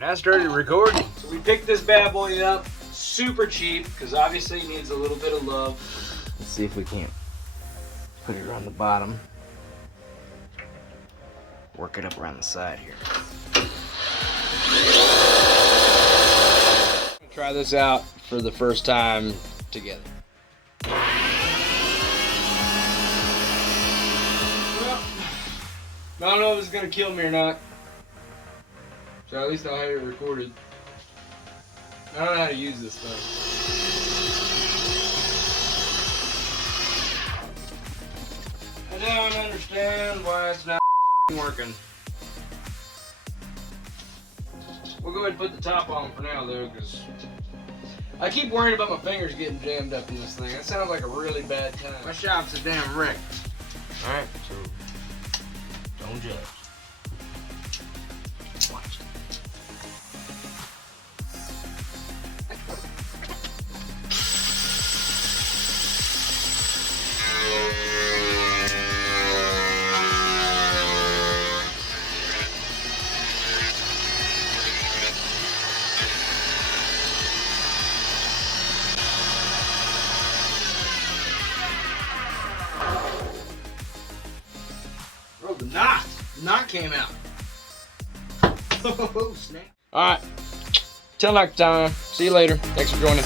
I started recording. So we picked this bad boy up, super cheap, because obviously it needs a little bit of love. Let's see if we can't put it around the bottom. Work it up around the side here. Try this out for the first time together. Well, I don't know if it's gonna kill me or not. So at least I'll have it recorded. I don't know how to use this thing. I don't understand why it's not working. We'll go ahead and put the top on for now though, because I keep worrying about my fingers getting jammed up in this thing. That sounds like a really bad time. My shop's a damn wreck. Alright, so don't judge. Watch. Bro, the knot came out. Oh, snap. Alright. Till next time. See you later. Thanks for joining.